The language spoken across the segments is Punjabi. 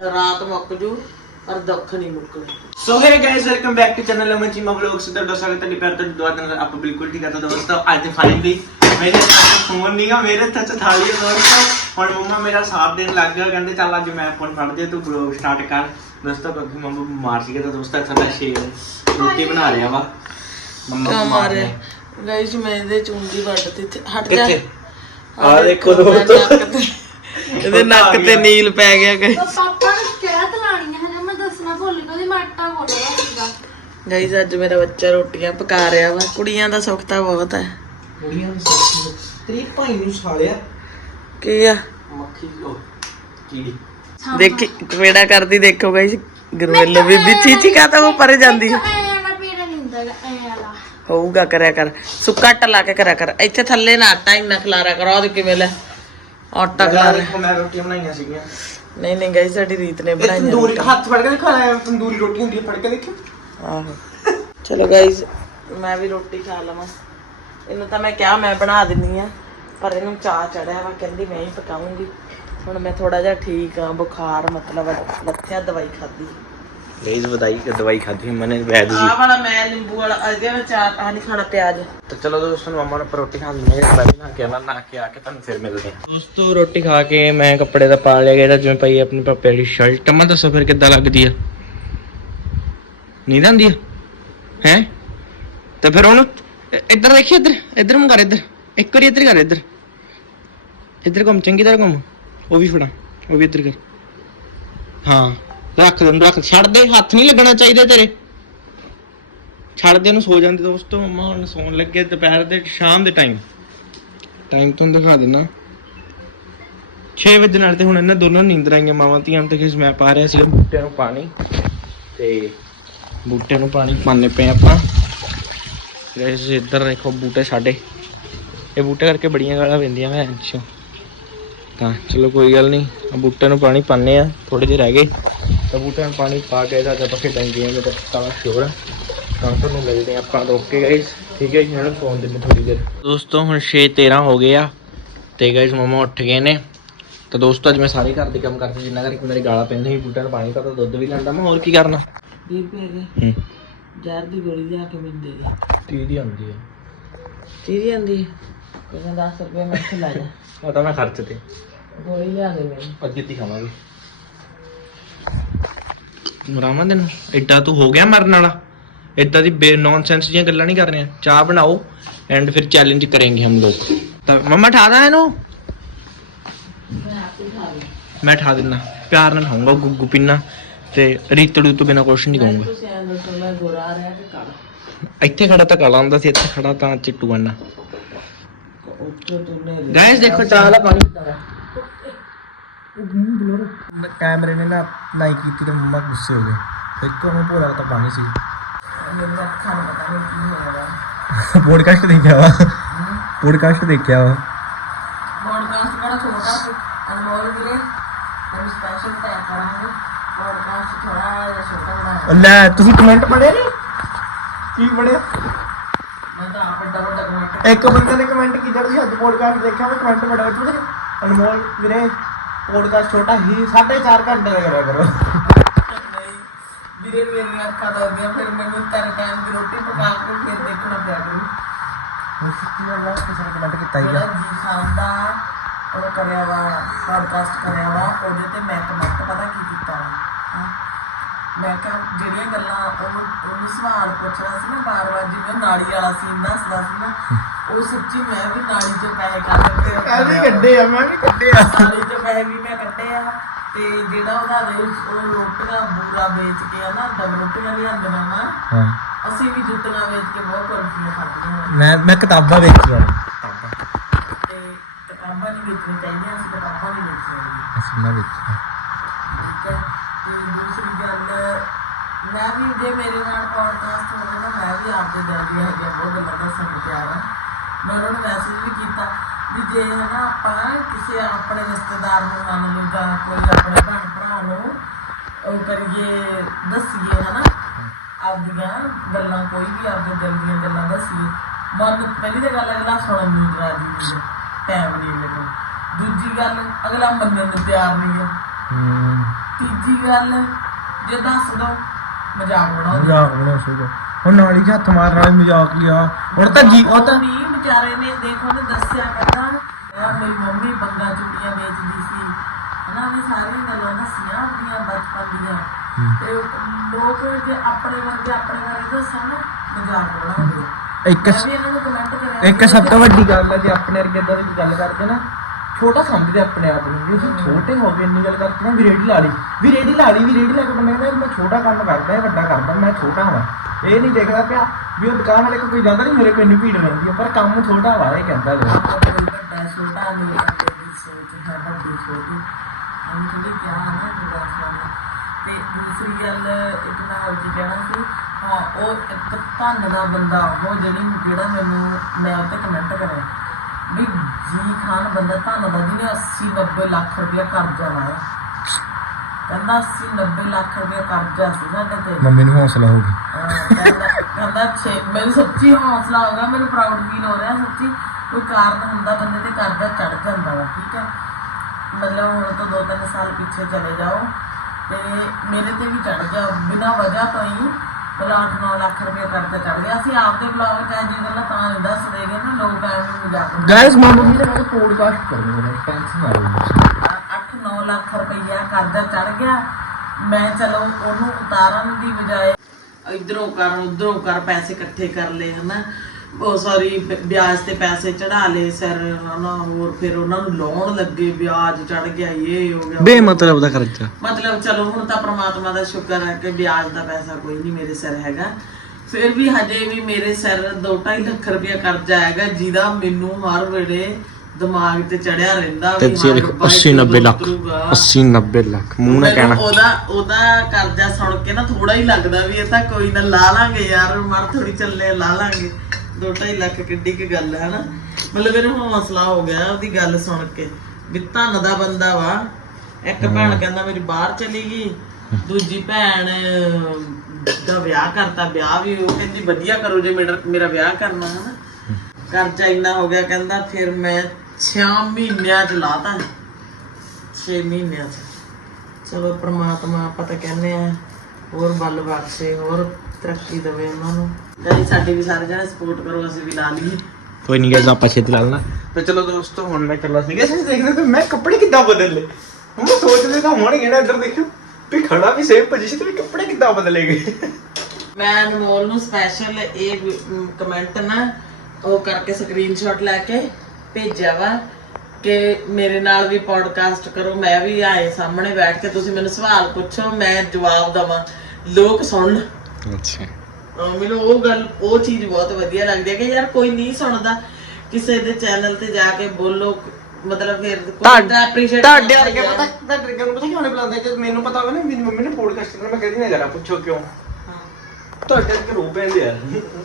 ਰਾਤ ਮੁੱਕ ਜੂ ਪਰ ਦੁੱਖ ਨਹੀਂ ਮੁੱਕਣੇ। So hey guys welcome back to channel Aman Cheema vlogs ਤੇ ਤੁਹਾਡਾ ਸਵਾਗਤ ਹੈ ਤੁਹਾਡੇ ਪਿਆਰ ਤੋਂ ਦੁਆ ਦਿਨ ਆਪਾਂ ਬਿਲਕੁਲ ਠੀਕ ਆ ਤਾਂ ਦੋਸਤੋ ਅੱਜ ਫਾਈਨਲੀ ਮੇਰੇ ਫੋਨ ਨਹੀਂਗਾ ਮੇਰੇ ਚ ਥਾਲੀ ਹੈ ਦੋਸਤੋ ਹੁਣ ਮੰਮਾ ਮੇਰਾ ਸਾਥ ਦੇਣ ਲੱਗ ਗਿਆ ਕਹਿੰਦੇ ਚੱਲ ਅੱਜ ਮੈਂ ਫੋਨ ਫੜ ਦੇ ਤੂੰ ਵਲੌਗ ਸਟਾਰਟ ਕਰ। ਦੋਸਤੋ ਕਿਉਂਕਿ ਮੰਮਾ ਬਿਮਾਰ ਸੀਗੇ ਤਾਂ ਦੋਸਤੋ ਅਕਸਰ ਮੈਂ ਸ਼ੇਰ ਰੋਟੀ ਬਣਾ ਰਿਹਾ ਵਾ। ਮੰਮਾ ਬਿਮਾਰ ਮਾਰੇ ਨੇ। ਗਾਇਸ ਮੈਂ ਇਹਦੇ ਚੁੰਡੀ ਵੱਢਤੀ ਤੇ ਹਟ ਜਾ। ਕਿੱਥੇ? ਆ ਦੇਖੋ ਦੋਸਤੋ। ਨੱਕ ਤੇ- ਇਹਦੇ ਨੱਕ ਤੇ ਨੀਲ ਪੈ ਗਿਆ ਗਾਇਸ ਪਾਪਾ ਨੂੰ ਸ਼ਿਕਾਇਤ ਲਾਣੀ ਹੈ ਹਨਾ ਮੈਂ ਦੱਸਣਾ ਭੁੱਲ ਗਈ ਉਹਦੀ ਮੈਂ ਆਟਾ ਗੋਲਣਾ ਸੀਗਾ ਗਾਇਸ ਅੱਜ ਮੇਰਾ ਬੱਚਾ ਰੋਟੀਆਂ ਪਕਾ ਰਿਹਾ ਵਾ। ਕੁੜੀਆਂ ਦਾ ਸੁੱਖ ਤਾਂ ਬਹੁਤ ਹੈ। ਕੁੜੀਆਂ ਦੀ ਸੱਚੀ ਤੇਰੀ ਭਾਈ ਨੂੰ ਸਾਲਿਆ। ਕੀ ਆ? ਮੱਖੀ ਉਹ ਕੀੜੀ ਦੇਖੀ ਕਿਹੜਾ ਕਰਦੀ ਦੇਖੋ ਗਰਵੇਲ ਬੀਬੀ ਚੀਚੀ ਕਾ ਤਾਂ ਉਹ ਪਰੇ ਜਾਂਦੀ ਹੈ ਹੋਊਗਾ ਕਰਿਆ ਕਰ। ਸੁੱਕਾ ਆਟਾ ਲਾ ਕੇ ਕਰਿਆ ਕਰ। ਇੱਥੇ ਥੱਲੇ ਨਾ ਆਟਾ ਇੰਨਾ ਖਲਾਰਾ ਕਰੋ ਉਹ ਕਿਵੇਂ ਲੈ ਆਟਾ ਖਲਾਰਾ। ਮੈਂ ਰੋਟੀਆਂ ਬਣਾਈਆਂ ਸੀਗੀਆਂ। ਨਹੀਂ ਨਹੀਂ ਗਾਇਸ ਸਾਡੀ ਰੀਤ ਨੇ ਬਣਾਈਆਂ ਤੰਦੂਰੀ ਹੱਥ ਫੜ ਕੇ ਦਿਖਾ ਲੈ ਤੰਦੂਰੀ ਰੋਟੀ ਹੁੰਦੀ ਹੈ ਫੜ ਕੇ ਦੇਖੀ। ਆਹੋ। ਚਲੋ ਗਾਇਸ ਮੈਂ ਵੀ ਰੋਟੀ ਖਾ ਲਵਾਂ। ਇਹਨੂੰ ਤਾਂ ਮੈਂ ਕਿਹਾ ਮੈਂ ਬਣਾ ਦਿੰਨੀ ਆ ਪਰ ਇਹਨੂੰ ਚਾਹ ਚੜਿਆ ਵਾ ਕਹਿੰਦੀ ਮੈਂ ਹੀ ਪਕਾਉਂਗੀ। ਹੁਣ ਮੈਂ ਥੋੜਾ ਜਿਹਾ ਠੀਕ ਆ ਬੁਖਾਰ ਮਤਲਬ ਲੱਥਿਆ ਦਵਾਈ ਖਾਦੀ ਗਾਇਸ ਵਧਾਈ ਕਿ ਦਵਾਈ ਖਾਧੀ ਮੈਨੇ ਵੈਦ ਆਹ ਵਾਲਾ ਮੈਂ ਨਿੰਬੂ ਵਾਲਾ ਇਹਦੇ ਵਿੱਚ ਆ ਆਹ ਨਹੀਂ ਖਾਣਾ ਪਿਆਜ਼। ਤਾਂ ਚਲੋ ਦੋਸਤੋ ਮੰਮਾ ਨੇ ਰੋਟੀ ਖਾ ਲਈ ਮੈਂ ਮੈਂ ਵੀ ਨਾ ਕੇ ਨਾ ਕੇ ਆ ਕੇ ਤੁਹਾਨੂੰ ਫਿਰ ਮਿਲਦੇ ਹਾਂ। ਦੋਸਤੋ ਰੋਟੀ ਖਾ ਕੇ ਮੈਂ ਕੱਪੜੇ ਦਾ ਪਾ ਲਿਆ ਗਿਆ ਜਿਵੇਂ ਪਈ ਆਪਣੀ ਪਾਪੇ ਵਾਲੀ ਸ਼ਰਟ ਮੈਂ ਦੱਸੋ ਫਿਰ ਕਿੱਦਾਂ ਲੱਗਦੀ ਆ? ਨੀਂਦ ਆਉਂਦੀ ਆ? ਹੈ? ਤੇ ਫਿਰ ਉਹਨੂੰ ਇੱਧਰ ਦੇਖੀ, ਇੱਧਰ ਇੱਧਰ ਨੂੰ ਕਰ, ਇੱਧਰ। ਇੱਕ ਵਾਰੀ ਇੱਧਰ ਕਰ, ਇੱਧਰ। ਇੱਧਰ ਘੁੰਮ, ਚੰਗੀ ਤਰ੍ਹਾਂ ਘੁੰਮ। ਉਹ ਵੀ ਫੜਾ, ਉਹ ਵੀ ਇੱਧਰ ਕਰ। ਹਾਂ, ਰੱਖ ਦੇ, ਰੱਖ ਛੱਡ ਦੇ, ਹੱਥ ਨਹੀਂ ਲੱਗਣਾ ਚਾਹੀਦਾ ਤੇਰੇ। ਛੱਡ ਦੇ, ਉਹਨੂੰ ਸੋ ਜਾਂਦੇ ਦੋਸਤੋ ਮੰਮਾ ਹੁਣ ਸੌਣ ਲੱਗੇ ਦੁਪਹਿਰ ਦੇ, ਸ਼ਾਮ ਦੇ ਟਾਈਮ ਟਾਈਮ ਤੁਹਾਨੂੰ ਦਿਖਾ ਦੇਣਾ 6 ਵਜੇ ਨਾਲ ਤੇ ਹੁਣ ਇਹਨਾਂ ਦੋਨਾਂ ਨੂੰ ਨੀਂਦਰ ਆਈਆਂ, ਮਾਵਾਂ ਧੀਆਂ ਤੇ ਕਿਸ ਮੈਂ ਪਾ ਰਿਹਾ ਸੀ। ਬੂਟਿਆਂ ਨੂੰ ਪਾਣੀ ਤੇ ਬੂਟਿਆਂ ਨੂੰ ਪਾਣੀ। ਪਾਣੇ ਪਏ ਆਪਾਂ। ਗਾਇਸ ਇੱਧਰ ਦੇਖੋ ਬੂਟੇ ਸਾਡੇ। ਇਹ ਬੂਟੇ ਕਰਕੇ ਬੜੀਆਂ ਗਾਲਾਂ ਪੈਂਦੀਆਂ ਮੈਂ ਅੱਛਾ ਤਾਂ ਚਲੋ ਕੋਈ ਗੱਲ ਨਹੀਂ ਆ ਬੂਟਿਆਂ ਨੂੰ ਪਾਣੀ ਪਾਣੇ ਆ ਥੋੜੇ ਜਿਹੇ ਰਹਿ ਗਏ। ਤਾਂ ਬੂਟਿਆਂ ਨੂੰ ਪਾਣੀ ਪਾ ਕੇ ਇਹਦਾ ਆਪਾਂ ਖੇਡਾਂ ਗੇਮ ਦਾ ਕਾਲਾ ਸ਼ੋਰ ਤਾਂ ਤੁਹਾਨੂੰ ਮਿਲਦੇ ਆਪਾਂ ਰੋਕੇ ਗਾਇਸ ਠੀਕ ਹੈ ਜੀ ਫੋਨ ਦੇ ਥੋੜੀ ਦੇਰ। ਦੋਸਤੋ ਹੁਣ 6:13 ਹੋ ਗਏ ਆ। ਤੇ ਗਾਇਸ ਮਮਾ ਉੱਠ ਗਏ ਨੇ। ਤਾਂ ਦੋਸਤੋ ਅੱਜ ਮੈਂ ਸਾਰੇ ਘਰ ਦੇ ਕੰਮ ਕਰਦੇ ਜਿੰਨਾ ਕਰਕੇ ਮੇਰੇ ਗਾਲਾਂ ਪੈਂਦੀਆਂ ਸੀ ਬੂਟਿਆਂ ਨੂੰ ਪਾਣੀ ਪਾਤਾ ਦੁੱਧ ਵੀ ਲੈਂਦਾ ਮੈਂ ਹੋਰ ਕੀ ਕਰਨਾ? ਮੈਂ ਤੂੰ ਹੋ ਗਿਆ ਮਰਨ ਵਾਲਾ। ਐਡਾ ਦੀ ਬੇ ਨੌਨਸੈਂਸ ਜੀਆਂ ਗੱਲਾਂ ਨਹੀਂ ਚਾਹ ਬਣਾਓ ਐਂਡ ਫਿਰ ਚੈਲੰਜ ਕਰਾਂਗੇ ਹਮ ਲੋਗ ਮੈਂ ਠਾ ਦਿੰਦਾ ਪਿਆਰ ਨਾਲ ਖਾਊਂਗਾ ਗੁੱਗੂ ਪੀਨਾ। ਤੇ ਰੀਤੜੂ ਤੋਂ ਬਿਨਾ ਕੁਛ ਨਹੀਂ ਕਹੂੰਗਾ। ਤੁਸੀਂ ਐਂ ਦੱਸੋ ਮੈਂ ਗੋਰਾ ਆ ਰਿਹਾ ਕਿ ਕਾਲਾ ਇੱਥੇ ਖੜਾ ਤਾਂ ਕਾਲਾ ਹੁੰਦਾ ਸੀ ਇੱਥੇ ਖੜਾ ਤਾਂ ਚਿੱਟੂ ਬਣਨਾ ਉੱਚੋ ਤੁਨੇ ਗਾਇਸ ਦੇਖੋ ਚਾਹ ਵਾਲਾ ਪਾਣੀ। ਕੈਮਰੇ ਨੇ ਨਾ ਨਾਈ ਕੀਤੀ ਤੇ ਮੰਮਾ ਗੁੱਸੇ ਹੋ ਗਏ। ਇੱਕ ਉਹਨੂੰ ਪੂਰਾ ਤਾਂ ਪਾਣੀ ਸੀ। ਮੇਰਾ ਅੱਖਾਂ ਨੂੰ ਪਤਾ ਨਹੀਂ ਕੀ ਹੋਇਆ ਪੋਡਕਾਸਟ ਦੇਖਿਆ ਵਾ। ਪੋਡਕਾਸਟ ਦੇਖਿਆ ਵਾ। ਪੋਡਕਾਸਟ ਬੜਾ ਛੋਟਾ ਸੀ। ਅਨਮੋਲ ਵੀਰੇ ਮੈਂ ਸਪੈਸ਼ਲ ਟੈਗ ਕਰਾਂਗੇ। ਲੈ ਤੁਸੀਂ ਕਮੈਂਟ ਪੜਿਆ ਨਹੀਂ ਕੀ ਪੜਿਆ ਮੈਂ ਤਾਂ ਆਪ ਵੱਡਾ ਵੱਡਾ ਕਮੈਂਟ ਇੱਕ ਬੰਦੇ ਨੇ ਕਮੈਂਟ ਕੀਤਾ ਤੁਸੀਂ ਅੱਜ ਪੋਡਕਾਸਟ ਦੇਖਿਆ ਮੈਂ ਕਮੈਂਟ ਪੜਿਆ ਤੁਸੀਂ ਅਨਮੋਲ ਵੀਰੇ ਪੋਡਕਾਸਟ ਛੋਟਾ ਹੀ 4.5 ਘੰਟੇ ਦਾ ਕਰਿਆ ਕਰੋ। ਵੀਰੇ ਮੇਰੀਆਂ ਅੱਖਾਂ ਦਰਦੀਆਂ ਫਿਰ ਮੈਨੂੰ ਤਿੰਨ ਟਾਈਮ ਦੀ ਰੋਟੀ ਪਕਾ ਕੇ ਫਿਰ ਦੇਖਣਾ ਪਿਆ ਕਰੂ। ਮੈਂ ਸੱਚੀ ਗੱਲ ਕਿਸੇ ਨੇ ਕਮੈਂਟ ਕੀਤਾ ਜਿਹੜਾ ਜੀ ਖਾਨ ਦਾ ਉਹ ਕਰਿਆ ਵਾ ਪੋਡਕਾਸਟ ਕਰਿਆ ਵਾ ਉਹਦੇ ਤੇ ਮੈਂ ਕਮੈਂਟ ਪਤਾ ਕੀ ਹੈਂ? ਮੈਂ ਕਿਹਾ ਜਿਹੜੀਆਂ ਗੱਲਾਂ ਉਹਨੂੰ ਉਹਨੂੰ ਸਵਾਲ ਪੁੱਛਣਾ ਸੀ ਨਾ ਬਾਰ-ਬਾਰ ਜਿਵੇਂ ਨਾੜੀ ਵਾਲਾ ਸੀਨ ਦੱਸਦਾ ਸੀ ਨਾ ਉਹ ਸੱਚੀ ਮੈਂ ਵੀ ਨਾੜੀ 'ਚ ਪੈਸੇ ਕੱਢ ਕੇ ਇਹ ਵੀ ਕੱਢੇ ਆ ਮੈਂ ਵੀ ਕੱਢੇ ਆ। ਨਾੜੀ 'ਚ ਪੈਸੇ ਵੀ ਮੈਂ ਕੱਢੇ ਆ ਤੇ ਜਿਹੜਾ ਉਹਦਾ ਰੇਲ ਉਹ ਰੋਟੀਆਂ ਬੂਰਾ ਵੇਚ ਕੇ ਆ ਨਾ ਡਬ ਰੋਟੀਆਂ ਲਿਆਂਦੀਆਂ ਨਾ ਹਾਂ। ਅਸੀਂ ਵੀ ਜੁੱਤੀਆਂ ਵੇਚ ਕੇ ਬਹੁਤ ਕੁਲਫੀਆਂ ਖਾਧੀਆਂ ਵਾਂ। ਮੈਂ ਮੈਂ ਕਿਤਾਬਾਂ ਵੇਚੀਆਂ ਕਿਤਾਬਾਂ ਤੇ ਕਿਤਾਬਾਂ ਨਹੀਂ ਵੇਚਣੀ ਚਾਹੀਦੀਆਂ ਅਸੀਂ ਕਿਤਾਬਾਂ ਨਹੀਂ ਵੇਚਣੀਆਂ। ਅਸੀਂ ਮੈਂ ਵੇਚੀਆਂ। ਮੈਂ ਵੀ ਜੇ ਮੇਰੇ ਨਾਲ ਪੋਡਕਾਸਟ ਹੋਵੇ ਨਾ ਮੈਂ ਵੀ ਆਪਦੇ ਦੀਆਂ ਹੈਗੀਆਂ ਬਹੁਤ ਗੱਲਾਂ ਦੱਸਣ ਨੂੰ ਤਿਆਰ ਹਾਂ। ਮੈਂ ਉਹਨਾਂ ਨੂੰ ਮੈਸੇਜ ਵੀ ਕੀਤਾ ਵੀ ਜੇ ਹੈ ਨਾ ਆਪਾਂ ਕਿਸੇ ਆਪਣੇ ਰਿਸ਼ਤੇਦਾਰ ਨੂੰ ਮੰਨ ਲਓ ਜਾਂ ਕੋਈ ਆਪਣੇ ਭੈਣ ਭਰਾ ਨੂੰ ਉਹ ਕਰੀਏ ਦੱਸੀਏ ਹਨਾ ਆਪਦੀਆਂ ਗੱਲਾਂ ਕੋਈ ਵੀ ਆਪਦੇ ਦਿਲ ਦੀਆਂ ਗੱਲਾਂ ਦੱਸੀਏ। ਮਨ ਪਹਿਲੀ ਤਾਂ ਗੱਲ ਅਗਲਾ ਸੁਣਨ ਨੂੰ ਰਾਜੀ ਨਹੀਂ ਹੈ ਟਾਈਮ ਨਹੀਂ ਕੋਲ। ਦੂਜੀ ਗੱਲ ਅਗਲਾ ਮੰਨਣ ਨੂੰ ਤਿਆਰ ਨਹੀਂ ਹੈ। ਹੂੰ। ਤੀਜੀ ਗੱਲ ਜੇ ਦੱਸ ਦੋ ਮਜ਼ਾਕ ਬਣਾਉਂਦੇ। ਮਜ਼ਾਕ ਬਣਾ ਸੀਗਾ ਹੁਣ ਨਾਲ ਹੀ ਹੱਥ ਮਾਰਨ ਵਾਲੇ ਮਜ਼ਾਕ ਲਿਆ ਹੁਣ ਤਾਂ ਜੀ ਉਹ ਤਾਂ ਨਹੀਂ ਵਿਚਾਰੇ ਨੇ ਦੇਖੋ ਨੇ ਦੱਸਿਆ ਕਹਿੰਦਾ ਯਾਰ ਮੇਰੀ ਮੰਮੀ ਬੰਗਾ ਚੂੜੀਆਂ ਵੇਚਦੀ ਸੀ। ਹਨਾ ਵੀ ਸਾਰੀਆਂ ਗੱਲਾਂ ਦੱਸੀਆਂ ਆਪਣੀਆਂ ਬਚਪਨ ਦੀਆਂ। ਤੇ ਲੋਕ ਜੇ ਆਪਣੇ ਵਰਗੇ ਆਪਣੇ ਬਾਰੇ ਦੱਸਣ ਮਜ਼ਾਕ ਬਣਾਉਂਦੇ ਆ। ਇੱਕ ਮੈਂ ਵੀ ਇਹਨਾਂ ਨੂੰ ਕਮੈਂਟ ਕਰਿਆ ਇੱਕ ਸਭ ਤੋਂ ਵੱਡੀ ਗੱਲ ਹੈ ਜੇ ਆਪਣੇ ਵਰਗੇ ਦੀ ਗੱਲ ਕਰਦੇ ਨਾ ਛੋਟਾ ਸਮਝਦੇ ਆਪਣੇ ਆਪ ਨੂੰ, ਵੀ ਅਸੀਂ ਛੋਟੇ ਹੋ ਕੇ ਇੰਨੀ ਗੱਲ ਕਰਦੇ ਨਾ ਵੀ ਰੇੜੀ ਲਾ ਲਈ। ਵੀ ਰੇੜੀ ਲਾ ਲਈ ਵੀ ਰੇੜੀ ਲਾ ਕੇ ਬੰਦਾ ਕਹਿੰਦਾ, ਮੈਂ ਛੋਟਾ ਕੰਮ ਕਰਦਾ, ਇਹ ਵੱਡਾ ਕਰਦਾ ਮੈਂ ਛੋਟਾ ਹਾਂ ਇਹ ਨਹੀਂ ਦੇਖਦਾ ਪਿਆ ਵੀ ਉਹ ਦੁਕਾਨ ਵਾਲੇ ਕੋਈ ਜਾਂਦਾ ਨਹੀਂ ਮੇਰੇ ਕੋਲ ਇੰਨੀ ਭੀੜ ਰਹਿੰਦੀ ਹੈ ਪਰ ਕੰਮ ਛੋਟਾ ਵਾ, ਇਹ ਕਹਿੰਦਾ ਲੋਕ ਵੱਡਾ ਛੋਟਾ ਨਹੀਂ ਦੀ ਸੋਚ ਹੈ ਵੱਡੀ ਛੋਟੀ ਅਸੀਂ ਥੋੜੀ ਕਿਹਾ ਨਾ ਕਿ ਤੇ ਦੂਸਰੀ ਗੱਲ, ਇੱਕ ਨਾ ਹੋ ਕਹਿਣਾ ਸੀ, ਹਾਂ, ਉਹ ਇੱਕ ਧੰਨ ਦਾ ਬੰਦਾ, ਉਹ ਜਿਹੜੀ ਜਿਹੜਾ ਮੈਨੂੰ ਮੈਂ ਉੱਤੇ ਕਮੈਂਟ ਕਰਿਆ। ਵੀ ਜੀ ਖਾਨ ਬੰਦਾ ਧੰਨ ਦਾ ਜਿਹਨੇ 80 90 ਲੱਖ ਰੁਪਇਆ ਕਰਜ਼ਾ ਲਾਇਆ। ਕਹਿੰਦਾ 80 90 ਲੱਖ ਰੁਪਇਆ ਕਰਜ਼ਾ ਸੀ ਸਾਡੇ ਤੇ। ਮੰਮੀ ਨੂੰ ਹੌਸਲਾ ਹੋ ਗਿਆ। ਕਹਿੰਦਾ ਕਹਿੰਦਾ ਛੇ ਮੈਨੂੰ ਸੱਚੀ ਹੌਸਲਾ ਹੋ ਗਿਆ ਮੈਨੂੰ ਪ੍ਰਾਊਡ ਫੀਲ ਹੋ ਰਿਹਾ ਸੱਚੀ। ਕੋਈ ਕਾਰਨ ਹੁੰਦਾ ਬੰਦੇ ਤੇ ਕਰਜ਼ਾ ਚੜ ਜਾਂਦਾ ਵਾ ਠੀਕ ਹੈ? ਮਤਲਬ ਹੁਣ ਤੋਂ ਦੋ ਤਿੰਨ ਸਾਲ ਪਿੱਛੇ ਚਲੇ ਜਾਓ ਤੇ ਮੇਰੇ ਤੇ ਵੀ ਚੜ ਗਿਆ ਬਿਨਾਂ ਵਜ੍ਹਾ ਤੋਂ ਹੀ ਮਤਲਬ 8-9 ਲੱਖ ਰੁਪਏ ਕਰਜ਼ਾ ਚੜ ਗਿਆ। ਅਸੀਂ ਆਪਦੇ ਬਲੌਗ ਚ ਇਹ ਗੱਲਾਂ ਤਾਂ ਨਹੀਂ ਦੱਸ ਨਾ ਗਾਇਸ ਮੰਮੀ ਨੇ ਮੈਨੂੰ ਪੋਡਕਾਸਟ ਕਰਨੀ ਹੈ ਟੈਨਸ਼ਨ ਨਾ ਲਓ 8-9 ਲੱਖ ਰੁਪਈਆ ਕਰਜ਼ਾ ਚੜ ਗਿਆ। ਮੈਂ ਚਲੋ ਉਹਨੂੰ ਉਤਾਰਨ ਦੀ ਬਜਾਏ ਇਧਰੋਂ ਕਰ ਉਧਰੋਂ ਕਰ ਪੈਸੇ ਇਕੱਠੇ ਕਰ ਲਏ ਹਨਾ। ਉਹ ਸਾਰੀ ਵਿਆਜ ਤੇ ਪੈਸੇ ਚੜਾ ਲਏ ਸਰ ਹਨਾ ਹੋਰ ਫਿਰ ਉਹਨਾਂ ਨੂੰ ਲੋਨ ਲੱਗੇ ਵਿਆਜ ਚੜ ਗਿਆ ਇਹ ਹੋ ਗਿਆ ਬੇ ਮਤਲਬ ਦਾ ਖਰਚਾ। ਮਤਲਬ ਚਲੋ ਹੁਣ ਤਾਂ ਪ੍ਰਮਾਤਮਾ ਦਾ ਸ਼ੁਕਰ ਹੈ ਕਿ ਵਿਆਜ ਦਾ ਪੈਸਾ ਕੋਈ ਨਹੀਂ ਮੇਰੇ ਸਿਰ ਹੈਗਾ। ਫਿਰ ਵੀ ਹਜੇ ਵੀ ਮੇਰੇ ਸਿਰ 2.5 ਲੱਖ ਰੁਪਇਆ ਕਰਜ਼ਾ ਹੈਗਾ ਜਿਹਦਾ ਮੈਨੂੰ ਹਰ ਵੇਲੇ ਦਿਮਾਗ ਤੇ ਚੜਿਆ ਰਹਿੰਦਾ ਤੇ ਵੀ ਤੁਸੀਂ ਹਾਂ ਦੇਖੋ ਰੱਬਾ ਇਹ 80 90 ਕਦੋਂ ਲੱਖ ਉਤਰੂਗਾ। 80 90 ਲੱਖ ਮੂੰਹ ਨਾ ਕਹਿਣਾ। ਉਹਦਾ ਉਹਦਾ ਕਰਜ਼ਾ ਸੁਣ ਕੇ ਨਾ ਥੋੜਾ ਹੀ ਲੱਗਦਾ ਵੀ ਇਹ ਤਾਂ ਕੋਈ ਨਾ ਲਾ ਲਾਂਗੇ ਯਾਰ ਮਰ ਥੋੜੀ ਚੱਲੇ ਲਾ ਲਾਂਗੇ। 2.5 ਲੱਖ ਕਿੱਡੀ ਕੀ ਗੱਲ ਹੈ ਹਨਾ ਮਤਲਬ ਮੈਨੂੰ ਹੌਸਲਾ ਹੋ ਗਿਆ ਉਹਦੀ ਗੱਲ ਸੁਣ ਕੇ ਵੀ ਧੰਨ ਦਾ ਬੰਦਾ ਵਾ। ਇੱਕ ਭੈਣ ਕਹਿੰਦਾ ਮੇਰੀ ਬਾਹਰ ਚਲੀ ਗਈ ਦੂਜੀ ਭੈਣ ਦਾ ਵਿਆਹ ਕਰਤਾ ਵਿਆਹ ਵੀ ਉਹ ਕਹਿੰਦੀ ਵਧੀਆ ਕਰੋ ਜੇ ਮੇਰਾ ਮੇਰਾ ਵਿਆਹ ਕਰਨਾ ਹਨਾ ਕਰਜ਼ਾ ਇੰਨਾ ਹੋ ਗਿਆ ਕਹਿੰਦਾ ਫਿਰ ਮੈਂ 6 ਮਹੀਨਿਆਂ ਚ ਲਾਤਾ 6 ਮਹੀਨਿਆਂ ਚ। ਚਲੋ ਪ੍ਰਮਾਤਮਾ ਆਪਾਂ ਤਾਂ ਕਹਿੰਦੇ ਆ ਹੋਰ ਬਲ ਬਖਸ਼ੇ ਹੋਰ ਤਰੱਕੀ ਦੇਵੇ ਉਹਨਾਂ ਨੂੰ। ਜਿਹੜੀ ਸਾਡੀ ਵੀ ਸਾਰੇ ਜਣੇ ਸਪੋਰਟ ਕਰੋ ਅਸੀਂ ਵੀ ਲਾ ਲਈਏ। ਕੋਈ ਨਹੀਂ ਗਾਇਸ ਆਪਾਂ ਛੇਤੀ ਲਾ ਲੈਣਾ ਤੇ ਚਲੋ ਦੋਸਤੋ ਹੁਣ ਮੈਂ ਚੱਲਾ ਸੀਗਾ ਅਸੀਂ ਦੇਖਦੇ ਤੇ ਮੈਂ ਕੱਪੜੇ ਕਿੱਦਾਂ ਬਦਲ ਲਏ। ਹੁਣ ਮੈਂ ਸੋਚਦੇ ਤਾਂ ਹੋਣਗੇ ਨਾ ਇੱਧਰ ਦੇਖਿਓ। ਵੀ ਖੜਾ ਵੀ ਸੇਮ ਪੋਜੀਸ਼ਨ ਤੇ ਵੀ ਕੱਪੜੇ ਕਿੱਦਾਂ ਬਦਲੇ ਗਏ? ਮੈਂ ਅਨਮੋਲ ਨੂੰ ਸਪੈਸ਼ਲ ਇਹ ਕਮੈਂਟ ਨਾ ਉਹ ਕਰਕੇ ਸਕਰੀਨਸ਼ਾਟ ਲੈ ਕੇ ਭੇਜਿਆ ਵਾ ਕਿ ਮੇਰੇ ਨਾਲ ਵੀ ਪੋਡਕਾਸਟ ਕਰੋ ਮੈਂ ਵੀ ਆਏ ਸਾਹਮਣੇ ਬੈਠ ਕੇ ਤੁਸੀਂ ਮੈਨੂੰ ਸਵਾਲ ਪੁੱਛੋ ਮੈਂ ਜਵਾਬ ਦਵਾਂ। ਲੋਕ ਸੁਣਨ ਅੱਛਾ। ਮੈਨੂੰ ਉਹ ਗੱਲ ਉਹ ਚੀਜ਼ ਬਹੁਤ ਵਧੀਆ ਲੱਗਦੀ ਹੈ ਕਿ ਯਾਰ ਕੋਈ ਨਹੀਂ ਸੁਣਦਾ। ਕਿਸੇ ਦੇ ਚੈਨਲ ਤੇ ਜਾ ਕੇ ਬੋਲੋ ਮਤਲਬ ਫਿਰ ਕੋਈ ਤਾਂ appreciate ਤੁਹਾਡੇ ਕਰਦਾ ਵਰਗੇ ਹੀ ਆ। ਪਤਾ ਤੁਹਾਡੇ ਵਰਗੇ ਨੂੰ ਪਤਾ ਕਿਉਂ ਨਹੀਂ ਬੁਲਾਉਂਦੇ? ਜਦ ਮੈਨੂੰ ਪਤਾ ਹੋਵੇ ਨਾ ਮੇਰੀ ਮੰਮੀ ਨੇ ਪੋਡਕਾਸਟ ਕਰਨਾ ਮੈਂ ਕਹਦੀ ਨਾ ਜਰਾ ਪੁੱਛੋ ਕਿਉਂ? ਤੁਹਾਡੇ ਵਰਗੇ ਰੋ ਪੈਂਦੇ ਆ।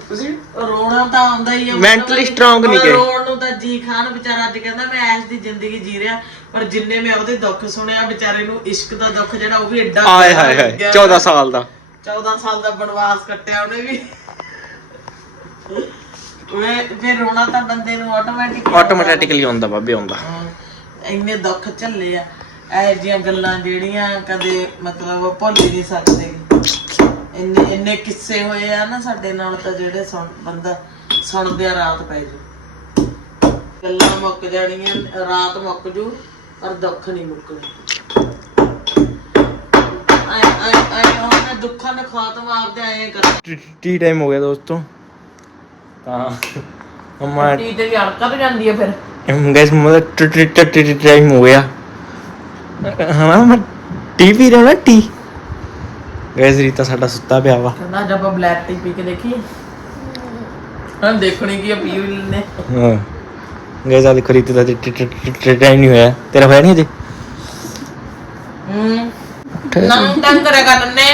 ਤੁਸੀਂ? ਰੋਣਾ ਤਾਂ ਆਉਂਦਾ ਹੀ ਆ Mentally strong ਨਹੀਂ ਪਰ ਗਏ। ਰੋਣ ਨੂੰ ਤਾਂ ਜੀ ਖਾਨ ਵਿਚਾਰਾ ਅੱਜ ਕਹਿੰਦਾ ਮੈਂ ਐਸ ਦੀ ਜ਼ਿੰਦਗੀ ਜੀ ਰਿਹਾ ਪਰ ਜਿੰਨੇ ਮੈਂ ਉਹਦੇ ਦੁੱਖ ਸੁਣਿਆ ਵਿਚਾਰੇ ਨੂੰ ਇਸ਼ਕ ਦਾ ਦੁੱਖ ਜਿਹੜਾ ਉਹ ਵੀ ਐਡਾ ਆਏ ਜ਼ਿਆਦਾ ਹਾਏ ਹਾਏ ਲੱਗਿਆ। 14 ਸਾਲ ਦਾ। 14 ਸਾਲ ਦਾ ਬਨਵਾਸ ਕੱਟਿਆ ਉਹਨੇ ਵੀ। ਵੇ ਫਿਰ ਰੋਣਾ ਤਾਂ ਬੰਦੇ ਨੂੰ ਆਟੋਮੈਟਿਕ ਆਟੋਮੈਟਿਕਲੀ ਆਉਂਦਾ ਬਾਬੇ ਆਉਂਦਾ। ਇੰਨੇ ਦੁੱਖ ਝੱਲੇ ਆ। ਇਹ ਜੀਆਂ ਗੱਲਾਂ ਜਿਹੜੀਆਂ ਕਦੇ ਮਤਲਬ ਭੁੱਲ ਹੀ ਨਹੀਂ ਸਕਦੇ। ਇੰਨੇ ਇੰਨੇ ਕਿੱਸੇ ਹੋਏ ਆ ਨਾ ਸਾਡੇ ਨਾਲ ਤਾਂ ਜਿਹੜੇ ਸੁਣ ਬੰਦਾ ਸੁਣਦਿਆਂ ਰਾਤ ਪੈ ਜੂ। ਗੱਲਾਂ ਮੁੱਕ ਜਾਣੀਆਂ ਰਾਤ ਮੁੱਕ ਜੂ ਪਰ ਦੁੱਖ ਨਹੀਂ ਮੁੱਕਣੇ। ਆਏ ਆਏ ਆਏ ਹੁਣ ਮੈਂ ਦੁੱਖਾਂ ਦਾ ਖਾਤਮਾ ਆਪਦੇ ਆਏ ਕਰ। ਟੀ ਟਾਈਮ ਹੋ ਗਿਆ ਦੋਸਤੋ। ਤਾਂ ਮਮਾ ਟੀ ਤੇ ਵੀ ਹਰਕਤ ਜਾਂਦੀ ਹੈ ਫਿਰ। Guys mama tea tea time ਹੋ ਗਿਆ। ਹਾਂ ਮੈਂ ਟੀ ਪੀ ਰਿਹਾ ਨਾ ਟੀ। ਗਾਇਸ ਰੀਤਾ ਸਾਡਾ ਸੁੱਤਾ ਪਿਆ ਵਾ। ਕਹਿੰਦਾ ਅੱਜ ਆਪਾਂ ਬਲੈਕ ਟੀ ਪੀ ਕੇ ਦੇਖੀਏ। ਹਾਂ ਦੇਖਣੀ ਕੀ ਆ ਪੀ ਵੀ ਲੈਨੇ ਹਾਂ। ਗਾਇਸ ਆ ਦੇਖੋ ਰੀਤਾ ਦਾ ਟੀ ਟਾਈਮ ਨਹੀਂ ਹੋਇਆ। ਤੇਰਾ ਹੋਇਆ ਨਹੀਂ ਅਜੇ? ਹੂੰ। ਨੰਗ ਤੰਗ ਕਰਿਆ ਕਰ ਨੰਨੇ।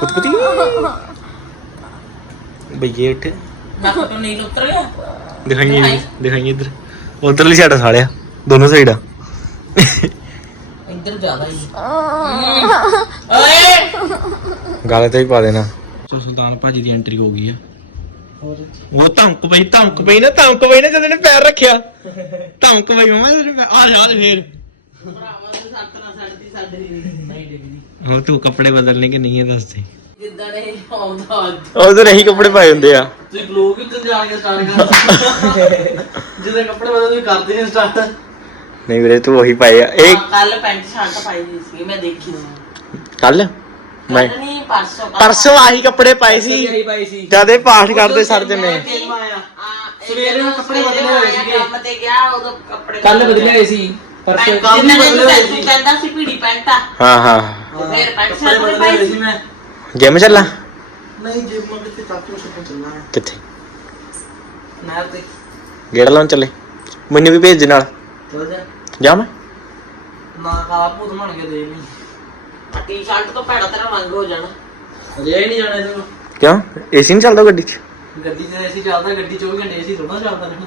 ਕੁੱਤ ਕੁੱਤੀ ਬਈਏ ਉੱਠ ਨੱਕ ਤੋਂ ਨੀਲ ਉਤਰ ਗਿਆ। ਦਿਖਾਈਏ ਦਿਖਾਈਏ ਇੱਧਰ। ਉਧਰਲੀ ਸਾਈਡ ਸਾਲਿਆ ਦੋਨੋਂ ਸਾਈਡਾਂ ਇੱਧਰ ਜ਼ਿਆਦਾ ਹੀ। ਓਏ! ਗਾਲੇ ਤੇ ਵੀ ਪਾ ਦੇਣਾ। ਸੋ ਸੁਲਤਾਨ ਭਾਜੀ ਦੀ ਐਂਟਰੀ ਹੋ ਗਈ ਆ। ਹੋਰ? ਉਹ ਧਮਕ ਪਈ ਧਮਕ ਪਈ ਨਾ ਧਮਕ ਪਈ ਨਾ ਜਦੋਂ ਨੇ ਪੈਰ ਰੱਖਿਆ। ਧਮਕ ਪਈ ਮਮਾ ਆ ਜਾ ਤੇ ਫੇਰ। ਭਰਾਵਾਂ ਦੇ ਸੱਟ ਨਾ ਸੱਟ ਦੀ ਨਹੀਂ ਡਿੱਗਦੀ। ਹੁਣ ਤੂੰ ਕੱਪੜੇ ਬਦਲਨੇ ਕਿ ਨਹੀਂ ਇਹ ਦੱਸ ਦੇ। ਜਿੱਦਾਂ ਇਹ ਆਉਂਦਾ ਨਹੀਂ ਕੱਪੜੇ ਪਾਏ ਹੁੰਦੇ ਆ। ਤੁਸੀਂ ਬਲੌਗ ਕਿੱਥੇ ਜਾ ਕੇ ਸਟਾਰਟ ਕਰ ਜਿਹਦੇ ਕੱਪੜੇ ਬਦਲ ਤੁਸੀਂ ਕਰਦੇ ਨੇ ਸਟਾਰਟ ਨਹੀਂ ਵੀਰੇ ਤੂੰ ਉਹੀ ਪਾਏ ਆ। ਇਹ ਕੱਲ ਪੈਂਟ ਸ਼ਰਟ ਪਾਈ ਹੋਈ ਸੀ ਮੈਂ ਦੇਖੀ ਸੀ। ਕੱਲ ਮੈਂ ਨਹੀਂ ਪਰਸੋਂ। ਪਰਸੋਂ ਆਹੀ ਕੱਪੜੇ ਪਾਏ ਸੀ। ਜਦ ਪਾਠ ਕਰਦੇ ਸਰ। ਹਾਂ, ਇਹ ਸਵੇਰੇ ਨੂੰ ਕੱਪੜੇ ਬਦਲੇ ਹੋਏ ਸੀਗੇ। ਕੰਮ ਤੇ ਗਿਆ ਉਦੋਂ ਕੱਪੜੇ ਕੱਲ ਬਦਲੇ ਹੋਏ ਸੀ। ਪਰਸੋਂ ਕੱਲ ਬਦਲੇ ਹੋਏ ਸੀ। ਕਹਿੰਦਾ ਸੀ ਪੀੜੀ ਪੈਂਟ ਆ। ਹਾਂ ਹਾਂ। ਫਿਰ ਪੈਂਟ ਸ਼ਰਟ ਪਾਈ ਸੀ ਮੈਂ। ਜਿਮ ਚੱਲਾ ਨਹੀਂ ਜੇ ਮੈਂ ਕਿਤੇ ਚਾਚੂ ਸਪੋਰਟ ਚੱਲਣਾ ਹੈ। ਕਿੱਥੇ? ਨਹਿਰ ਤੇ ਗੇੜਾ ਲਾਉਣ ਚੱਲੇ। ਮੈਨੂੰ ਵੀ ਭੇਜ ਦੇ ਨਾਲ। ਚਲ ਜਾ। ਜਾ ਮੈਂ। ਨਾ ਕਾਲਾ ਭੂਤ ਬਣ ਕੇ ਦੇ ਨਹੀਂ ਟੀ ਸ਼ਰਟ ਤੋਂ ਭੈੜਾ ਤੇਰਾ ਰੰਗ ਹੋ ਜਾਣਾ। ਅਜੇ ਹੀ ਨਹੀਂ ਜਾਣਾ ਤੈਨੂੰ। ਕਿਉਂ? ਏਸੀ ਨਹੀਂ ਚੱਲਦਾ ਗੱਡੀ 'ਚ? ਗੱਡੀ ਤੇ ਏਸੀ ਚੱਲਦਾ ਗੱਡੀ 24 ਘੰਟੇ ਏਸੀ ਥੋੜਾ ਚੱਲਦਾ ਰਹਿਣਾ।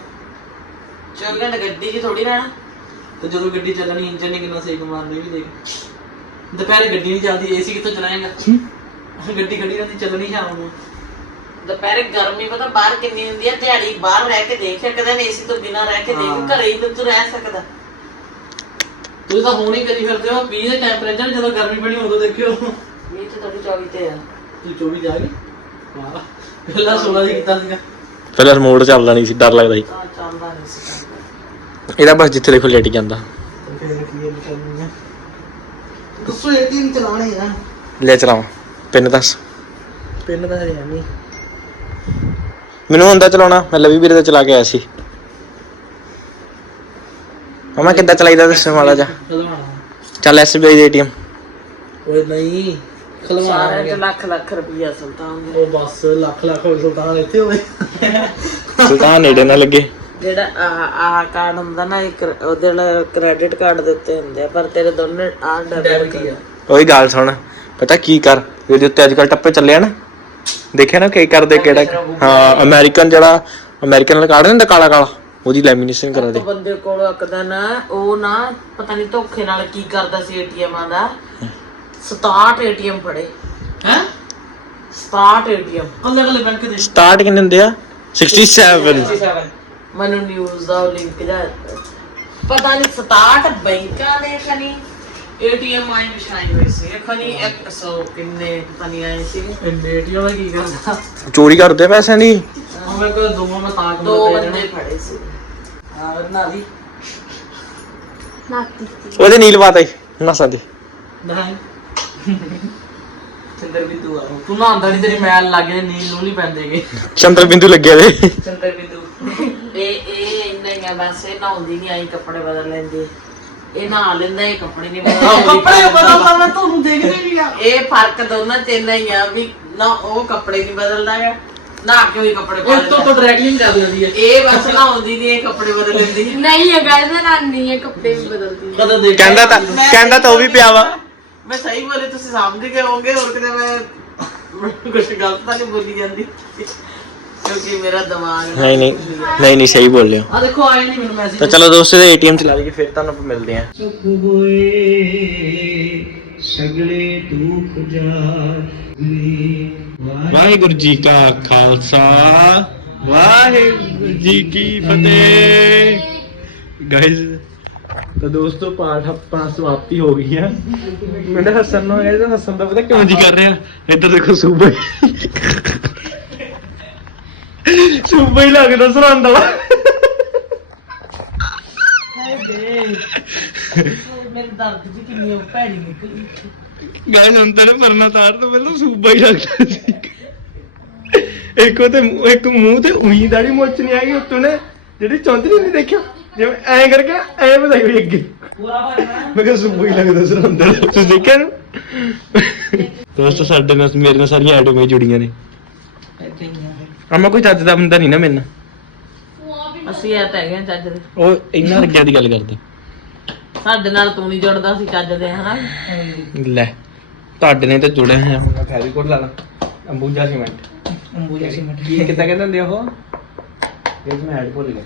ਚੌਵੀ ਘੰਟੇ ਗੱਡੀ 'ਚ ਥੋੜੀ ਰਹਿਣਾ। ਤੇ ਜਦੋਂ ਗੱਡੀ ਚੱਲਣੀ ਇੰਜਨ ਨੇ ਕਿੰਨਾ ਸੇਕ ਮਾਰਨੇ ਵੀ ਦੇਖ। ਦੁਪਹਿਰੇ ਗੱਡੀ ਨਹੀਂ ਚੱਲਦੀ ਏਸੀ ਕਿੱਥੋਂ ਚਲਾਏਗਾ? ਗੱਡੀ ਖੜੀ ਰਹਿੰਦੀ ਚੱਲਣੀ ਸ਼ਾਮ ਨੂੰ। ਦੁਪਹਿਰੇ ਗਰਮੀ ਪਤਾ ਬਾਹਰ ਕਿੰਨੀ ਹੁੰਦੀ ਹੈ ਦਿਹਾੜੀ ਬਾਹਰ ਰਹਿ ਕੇ ਦੇਖ ਕਦੇ ਨਹੀਂ ਏਸੀ ਤੋਂ ਬਿਨਾ ਰਹਿ ਕੇ ਹਾਂ। ਦੇਖ ਘਰੇ ਹੀ ਤੂੰ ਰਹਿ ਸਕਦਾ। ਤੁਸੀਂ ਤਾਂ ਹੁਣ ਹੀ ਕਰੀ ਫਿਰਦੇ ਹੋ 20 ਦੇ ਟੈਂਪਰੇਚਰ ਜਦੋਂ ਗਰਮੀ ਬਣੀ ਉਦੋਂ ਦੇਖਿਓ। ਇਹ ਤੇ ਤੁਹਾਡੀ 24 ਤੇ ਆ। ਤੂੰ 24 ਜਾ ਗਈ? ਵਾਹ ਪਹਿਲਾਂ 16 ਦੀ ਕੀਤਾ ਸੀਗਾ। ਪਹਿਲਾਂ ਰਿਮੋਟ ਚੱਲਦਾ ਨਹੀਂ ਸੀ ਡਰ ਲੱਗਦਾ ਸੀ। ਤਾਂ ਚੱਲਦਾ ਨਹੀਂ ਸੀ ਕੰਮ। ਇਹਦਾ ਬਸ ਜਿੱਥੇ ਦੇਖੋ ਲੇਟ ਜਾਂਦਾ। ਤੇ ਫਿਰ ਕੀ ਇਹ ਕਰਨੀ ਹੈ। ਦੱਸੋ ਏਟੀਐਮ ਚਲਾਣੇ ਆ? ਲੈ ਚਲਾਵਾਂ। ਪਿੰਨ ਦੱਸ। ਪਿੰਨ ਦਾ ਹਰਿਆ ਨਹੀਂ। ਮੈਨੂੰ ਹੁੰਦਾ ਚਲਾਉਣਾ ਮੈਂ ਲਵੀ ਵੀਰੇ ਦਾ ਚਲਾ ਕੇ ਆਇਆ ਸੀ। ਮਮਾ ਕਿੱਦਾਂ ਚਲਾਈਦਾ ਦੱਸੋ ਮਾੜਾ ਜਾ ਖਲਵਾਣਾ ਚੱਲ ਐਸਬੀਆਈ ਦੇ ਏਟੀਐਮ। ਓਏ ਨਹੀਂ ਖਲਵਾਣਾ ਸਾਰਿਆਂ ਚ ਲੱਖ ਲੱਖ ਰੁਪਈਆ ਸੁਲਤਾਨ ਦੇ। ਉਹ ਬਸ ਲੱਖ ਲੱਖ ਸੁਲਤਾਨ ਇੱਥੇ ਹੋਵੇ। ਸੁਲਤਾਨ ਨੇੜੇ ਨਾ ਲੱਗੇ। ਜਿਹੜਾ ਆਹ ਆਹ ਕਾਰਡ ਹੁੰਦਾ ਨਾ ਇੱਕ ਉਹਦੇ ਨਾਲ ਕ੍ਰੈਡਿਟ ਕਾਰਡ ਦੇ ਉੱਤੇ ਹੁੰਦੇ ਆ ਪਰ ਤੇਰੇ ਦੋਨੇ ਆਹ ਡੈਬਿਟ ਡੈਬਿਟ ਹੀ ਆ ਉਹੀ ਗੱਲ ਸੁਣ। ਪਤਾ ਕੀ ਕਰ? ਇਹਦੇ ਉੱਤੇ ਅੱਜ ਕੱਲ ਟੱਪੇ ਚੱਲੇ ਆ ਨਾ। ਦੇਖਿਆ ਨਾ ਕੀ ਕਰਦੇ ਕਿਹੜਾ ਹਾਂ ਅਮਰੀਕਨ ਜਿਹੜਾ ਅਮਰੀਕਨ ਵਾਲਾ ਕਾਰਡ ਨਹੀਂ ਹੁੰਦਾ ਕਾਲਾ ਕਾਲਾ? ਉਹਦੀ ਲੈਮੀਨੇਸ਼ਨ ਕਰਾ ਦੇ। ਬੰਦੇ ਕੋਲ ਇੱਕ ਦਿਨ ਉਹ ਨਾ ਪਤਾ ਨਹੀਂ ਧੋਖੇ ਨਾਲ ਕੀ ਕਰਦਾ ਸੀ ਏਟੀਐਮਾਂ ਦਾ। 67 ਏਟੀਐਮ ਫੜੇ। ਹੈ? 67 ਏਟੀਐਮ। ਕੱਲੇ ਕੱਲੇ ਬੈਂਕ ਦੇ। ਸਟਾਰਟ ਕਿੰਨੇ ਹੁੰਦੇ ਆ? 67 ਮੈਨੂੰ ਨਿਊਜ਼ ਦਾ ਲਿੰਕ ਜਾ ਪਤਾ ਨਹੀਂ 67 ਬੈਂਕਾਂ ਦੇ ਖਨੀ ਏਟੀਐਮ ਆਈ ਵਿਛਾਈ ਹੋਈ ਸੀ। ਖਨੀ 100 ਕਿੰਨੇ ਪਤਾ ਨਹੀਂ ਆਏ ਸੀ। ਇੰਨੇ ਏਟੀਐਮ ਦਾ ਕੀ ਕਰਦਾ? ਚੋਰੀ ਕਰਦੇ ਪੈਸੇ ਨਹੀਂ ਉਹ ਮੇਰੇ ਕੋਲ ਦੋ ਮੈਂ ਤਾਂ ਦੋ ਬੰਦੇ ਫੜੇ ਸੀ। ਹਾਂ ਨਾ ਦੀ ਨਾਤੀ ਉਹਦੇ ਨੀਲ ਪਾਤਾ ਨਸਾਂ ਦੇ ਨਹੀਂ। ਚੰਦਰ ਤੂੰ ਆ ਤੂੰ ਨਾ ਆਂਦਾ ਨਹੀਂ ਤੇਰੀ ਮੈਲ ਲੱਗੇ ਨੀਲ ਨੂੰ ਨਹੀਂ ਪੈਂਦੇਗੇ ਚੰਦਰ ਬਿੰਦੂ ਲੱਗਿਆ ਵੇ। ਚੰਦਰ ਬਿੰਦੂ ਇਹ ਇਹ ਇੰਨਾ ਹੀ ਆ ਬਸ ਇਹ ਨਹਾਉਂਦੀ ਨਹੀਂ ਆਈ ਕੱਪੜੇ ਬਦਲ ਲੈਂਦੀ। ਇਹ ਨਹਾ ਲੈਂਦਾ ਇਹ ਕੱਪੜੇ ਨਹੀਂ ਬਦਲਦਾ ਕੱਪੜੇ ਬਦਲਦਾ ਮੈਂ ਤੁਹਾਨੂੰ ਦੇਖਦੇ ਵੀ ਆ। ਇਹ ਫ਼ਰਕ ਦੋਨਾਂ ਚ ਇੰਨਾ ਹੀ ਆ ਵੀ ਨਾ ਉਹ ਕੱਪੜੇ ਨਹੀਂ ਬਦਲਦਾ ਹੈ ਨਾ ਕੇ ਉਹੀ ਕੱਪੜੇ ਉਹ ਤੋਂ ਤੋਂ ਡਾਇਰੈਕਟਲੀ ਕਰ ਦਿੰਦੀ ਹੈ ਇਹ। ਬਸ ਨਹਾਉਂਦੀ ਨਹੀਂ ਇਹ ਕੱਪੜੇ ਬਦਲ ਲੈਂਦੀ। ਹੈ ਨਹੀਂ ਹੈ ਗਾਇਸ ਨਾਨੀ ਹੈ ਕੱਪੜੇ ਵੀ ਬਦਲਦੀ। ਕਦੋਂ ਦੇਖ ਕਹਿੰਦਾ ਤਾਂ ਕਹਿੰਦਾ ਤਾਂ ਉਹ ਵੀ ਪਿਆ ਵਾ। ਮੈਂ ਸਹੀ ਬੋਲੇ ਤੁਸੀਂ ਸਮਝ ਗਏ ਹੋਗੇ ਹੋਰ ਕਿਤੇ ਮੈਂ ਕੁਝ ਗਲਤ ਤਾਂ ਨਹੀਂ ਬੋਲੀ ਜਾਂਦੀ। ਕਿਉਂਕਿ ਮੇਰਾ ਦਿਮਾਗ ਨਾ- ਨਹੀਂ ਨਹੀਂ। ਨਹੀਂ ਨਹੀਂ ਸਹੀ ਬੋਲ ਲਿਓ ਆ ਦੇਖੋ ਆਏ ਨਹੀਂ ਮੈਨੂੰ ਮੈਸੇਜ ਤਾਂ ਚਲੋ ਦੋਸਤੋ ਦੇ ਏਟੀਐਮ ਚਲਾ ਲਈਏ ਫਿਰ ਤੁਹਾਨੂੰ ਆਪਾਂ ਮਿਲਦੇ ਆਂ ਸੁਖ ਹੋਏ ਸਗਲੇ ਦੁੱਖ ਜਾਗਰੀ ਵਾਹਿਗੁਰੂ ਜੀ ਕਾ ਖਾਲਸਾ ਵਾਹਿਗੁਰੂ ਜੀ ਕੀ ਫਤਿਹ। ਗਾਇਸ ਤਾਂ ਦੋਸਤੋ ਪਾਠ ਆਪਣਾ ਸਮਾਪਤੀ ਹੋ ਗਈ ਆ। ਮੈਨੂੰ ਹੱਸਣ ਨੂੰ ਤਾਂ ਹੱਸਣ ਦਾ ਪਤਾ ਕਿਉਂ ਜੀ ਕਰ ਰਿਹਾ? ਇੱਧਰ ਦੇਖੋ ਸੂਬਾ। ਸੂਬਾ ਹੀ ਲੱਗਦਾ ਸਰਹੰਦ ਵਾਲਾ। ਮੇਰੇ ਦਰਦ ਜੀ ਕਿੰਨੀ ਭੈੜੀ ਨਿਕਲੀ। ਗਾਇਸ ਨਾ ਪਰਨਾ ਤਾਰ ਤੋਂ ਪਹਿਲਾਂ ਸੂਬਾ ਹੀ ਲੱਗਦਾ ਸੀ। ਇੱਕ ਉਹ ਤੇ ਇੱਕ ਮੂੰਹ ਤੇ ਉਹੀ ਦਾੜੀ ਮੁੱਛ ਨਹੀਂ ਆਈ ਉੱਤੋਂ ਨੇ ਜਿਹੜੀ ਚੌਂਤਰੀ ਨਹੀਂ ਦੇਖਿਆ? ਜਿਵੇਂ ਐਂ ਕਰਕੇ ਐਂ ਵਧਾਈ ਹੋਈ ਅੱਗੇ। ਪੂਰਾ ਭਰਨਾ ਮੈਂ ਕਿਹਾ ਸੂਬਾ ਹੀ ਲੱਗਦਾ ਸਰ ਅੰਦਰ ਤੁਸੀਂ ਦੇਖਿਆ ਨਾ? ਦੋਸਤੋ ਸਾਡੇ ਨਾਲ ਮੇਰੇ ਨਾਲ ਸਾਰੀਆਂ ਐਟੋਮੇ ਜੁੜੀਆਂ ਨੇ। ਆਮਾ ਕੋਈ ਚੱਜ ਦਾ ਬੰਦਾ ਨਹੀਂ ਨਾ ਮੇਰੇ ਨਾਲ। ਅਸੀਂ ਆ ਤਾਂ ਹੈਗੇ ਆ ਚੱਜ ਦੇ। ਉਹ ਇੰਨਾ ਰੱਗਿਆ ਦੀ ਗੱਲ ਕਰਦੇ। ਸਾਡੇ ਨਾਲ ਤੂੰ ਨਹੀਂ ਜੁੜਦਾ ਸੀ ਚੱਜ ਦੇ ਹਨਾ? ਲੈ ਤੁਹਾਡੇ ਨੇ ਤਾਂ ਜੁੜਿਆ ਹੋਇਆ। ਹੁਣ ਮੈਂ ਫੈਵੀਕੋਲ ਲਾ ਲਾਂ। ਅੰਬੂਜਾ ਸੀਮੈਂਟ ਅੰਬੂਜਾ ਸੀਮੈਂਟ ਕੀ ਕਿੱਦਾਂ ਕਹਿੰਦੇ ਹੁੰਦੇ ਆ ਉਹ? ਇਹ ਮੈਂ ਐਡ ਭੁੱਲ ਗਿਆ।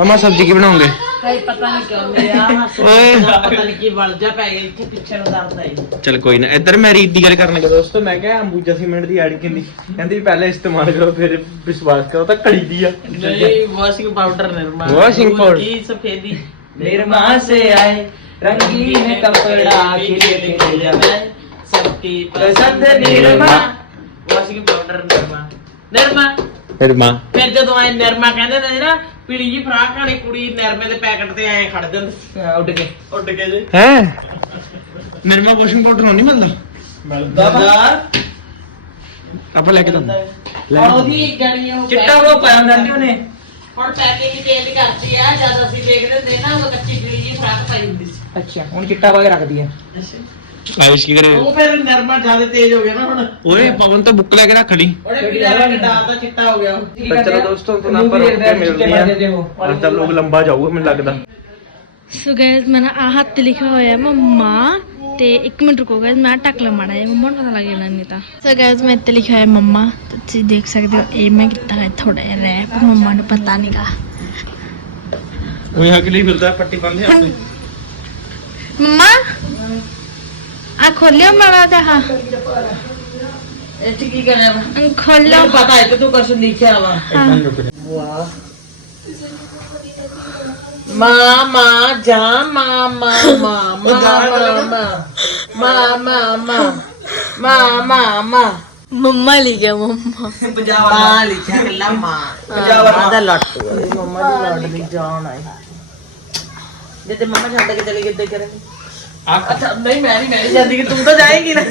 ਮਮਾ ਸਬਜ਼ੀ ਕੀ ਬਣਾਉਂਗੇ ਕਈ ਪਤਾ ਨਹੀਂ ਕਿਉਂ ਮੇਰਾ ਓਏ। ਪਤਾ ਨਹੀਂ ਕੀ ਬਲ ਜਾ ਪੈ ਗਿਆ ਇੱਥੇ ਪਿੱਛੇ ਨੂੰ ਦਰਦ ਹੈ ਚਲ ਕੋਈ ਨਾ ਇੱਧਰ ਮੈਂ ਰੀਤ ਦੀ ਗੱਲ ਕਰਨ ਲੱਗਾ ਦੋਸਤੋ ਮੈਂ ਕਿਹਾ ਅੰਬੂਜਾ ਸੀਮੈਂਟ ਦੀ ਐਡ ਕਿੰਨੀ ਕਹਿੰਦੀ ਵੀ ਪਹਿਲਾਂ ਇਸਤੇਮਾਲ ਕਰੋ ਫਿਰ ਵਿਸ਼ਵਾਸ ਕਰੋ ਤਾਂ ਘੜੀ ਦੀ ਆ ਨਹੀਂ washing powder Nirma Washing powder। ਕੀ ਸਫੇਦੀ ਨਿਰਮਾ ਸੇ ਆਏ रंगीन कपड़ा खिले खिले मैं सबकी पसंद निरमा ਵਾਸ਼ਿੰਗ ਪਾਊਡਰ ਨਿਰਮਾ ਨਿਰਮਾ ਫਿਰ ਮਾਂ ਫਿਰ ਜਦੋਂ ਐ ਨਰਮਾ ਕਹਿੰਦੇ ਨੇ ਨਾ ਪੀਲੀ ਜੀ ਫਰਾਕ ਵਾਲੀ ਕੁੜੀ ਨਰਮੇ ਦੇ ਪੈਕਟ ਤੇ ਐ ਖੜ ਜਾਂਦੀ। ਉੱਡ ਕੇ। ਉੱਡ ਕੇ ਜੇ। ਹੈ? ਨਰਮਾ ਵਾਸ਼ਿੰਗ ਪਾਊਡਰ ਨਹੀਂ ਮਿਲਦਾ? ਦਾਦਾ ਆਪਾਂ ਲੈ ਕੇ ਦੰਦਾ ਲੈ ਉਹਦੀ ਜਾਨੀ ਉਹ ਚਿੱਟਾ ਉਹ ਪਾਇਆ ਹੁੰਦਾ ਸੀ ਉਹਨੇ। ਹੁਣ ਪੈਕਿੰਗ ਚੇਂਜ ਕਰਤੀ ਆ ਜਦ ਅਸੀਂ ਦੇਖਦੇ ਹੁੰਦੇ ਨਾ ਉਹ ਕੱਚੀ ਪੀਲੀ ਜੀ ਫਰਾਕ ਪਾਈ ਹੁੰਦੀ ਸੀ। ਅੱਛਾ। ਹੁਣ ਚਿੱਟਾ ਪਾ ਕੇ ਰੱਖਦੀ ਆ। ਆਇਸ਼ ਕੀ ਕਰੇ? ਉਹ ਫਿਰ ਨਿਰਮਾ ਜ਼ਿਆਦਾ ਤੇਜ਼ ਹੋ ਗਿਆ ਨਾ ਹੁਣ। ਓਏ ਪਵਨ ਤਾਂ ਬੁੱਕ ਲੈ ਕੇ ਰੱਖ ਲਈ। ਉਹਨੇ ਪੀੜਾ ਰੰਗ ਡਾਲਦਾ ਚਿੱਟਾ ਹੋ ਗਿਆ। ਤਾਂ ਚਲੋ ਦੋਸਤੋ ਹੁਣ ਆਪਾਂ ਰੁਕ ਕੇ ਮਿਲਦੇ ਆ ਅੱਜ ਦਾ ਵਲੋਗ ਲੰਬਾ ਜਾਊਗਾ ਮੈਨੂੰ ਲੱਗਦਾ। ਸੋ ਗਾਇਸ ਮੈਂ ਨਾ ਆਹ ਹੱਥ ਤੇ ਲਿਖਿਆ ਹੋਇਆ ਮੰਮਾ ਤੇ ਇੱਕ ਮਿੰਟ ਰੁਕੋ ਗਾਇਸ ਮੈਂ ਟੱਕ ਲਮਾਣਾ ਹੈ ਮੰਮਾ ਨੂੰ ਪਤਾ ਲੱਗ ਜਾਣਾ ਨਹੀਂ ਤਾਂ। ਸੋ ਗਾਇਸ ਮੈਂ ਇੱਥੇ ਲਿਖਿਆ ਹੋਇਆ ਮੰਮਾ ਤੇ ਤੁਸੀਂ ਦੇਖ ਸਕਦੇ ਹੋ ਇਹ ਮੈਂ ਕੀਤਾ ਹੈ ਥੋੜਾ ਜਿਹਾ ਰੈਪ ਮੰਮਾ ਨੂੰ ਪਤਾ ਨਹੀਂਗਾ ਉਹ ਅਗਲੀ ਫਿਰਦਾ ਪੱਟੀ ਬੰਨ੍ਹ ਆਪਣੀ ਮੰਮਾ? ਆ ਖੋਲਿਓ ਮਾੜਾ ਜਿਹਾ ਹਾਂ ਇਹ ਚ ਕੀ ਕਰਿਆ ਵਾ ਖੋਲਿਓ ਮੈਨੂੰ ਪਤਾ ਹੈ ਕਿ ਤੂੰ ਕੁਛ ਲਿਖਿਆ ਵਾ ਇਦਾਂ ਰੁਕ ਜਾ ਵਾਹ ਮਾਮਾ ਜਾ ਮਾਮਾ ਮਾਮਾ ਮਾਮਾ ਮਾਮਾ ਮਾਮਾ ਮਾਮਾ ਮੰਮਾ ਲਿਖਿਆ ਮੰਮਾ ਮਾਂ ਲਿਖਿਆ ਕੱਲਾ ਮਾਂ ਮਾਂ ਦਾ ਲੱਟੂ ਹੈ ਮੰਮਾ ਦੀ ਲੱਟ ਦੀ ਜਾਨ ਆਈ ਜੇ ਤੇ ਮੰਮਾ ਛੱਡ ਕੇ ਚਲੀ ਕਿੱਦਾਂ ਕਰਾਂਗੀ ਅੱਛਾ ਨਹੀਂ ਮੈਂ ਨਹੀਂ ਮੈਂ ਨਹੀਂ ਜਾਂਦੀ ਕਿ ਤੂੰ ਤਾਂ ਜਾਏਂਗੀ ਨਾ।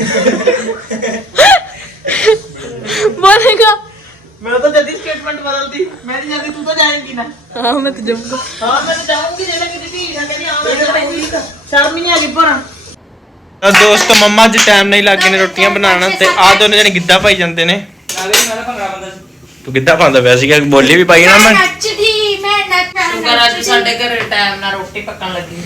ਬੋਲੇਗਾ। ਮੈਂ ਤਾਂ ਜਦੀ ਸਟੇਟਮੈਂਟ ਬਦਲਦੀ ਮੈਂ ਨਹੀਂ ਜਾਂਦੀ ਤੂੰ ਤਾਂ ਜਾਏਂਗੀ ਨਾ। ਹਾਂ ਮੈਂ ਤੇ ਜਾਊਂਗਾ। ਹਾਂ ਮੈਂ ਤਾਂ ਜਾਊਂਗੀ ਜੇ ਲੱਗੀ ਧੀ ਨਾ ਕਹਿੰਦੀ ਆ ਮੈਂ ਜਾਊਂਗੀ। ਸ਼ਰਮ ਹੀ ਨਹੀਂ ਆ ਗਈ ਪਰ ਤਾਂ ਦੋਸਤੋ ਮੰਮਾ ਅੱਜ ਟਾਈਮ ਨਹੀਂ ਲੱਗ ਗਏ ਨੇ ਰੋਟੀਆਂ ਬਣਾਉਣ ਤੇ ਆਹ ਦੋਨੇ ਜਣੇ ਗਿੱਧਾ ਪਾਈ ਜਾਂਦੇ ਨੇ। ਤੂੰ ਗਿੱਧਾ ਪਾਉਂਦਾ ਬੋਲੀ ਵੀ ਪਾਈ ਨਾ ਮੈਂ। ਨੱਚਦੀ ਮੈਂ ਸ਼ੁਕਰ ਅੱਜ ਸਾਡੇ ਘਰੇ ਟਾਈਮ ਨਾਲ ਰੋਟੀ ਪੱਕਣ ਲੱਗੀ।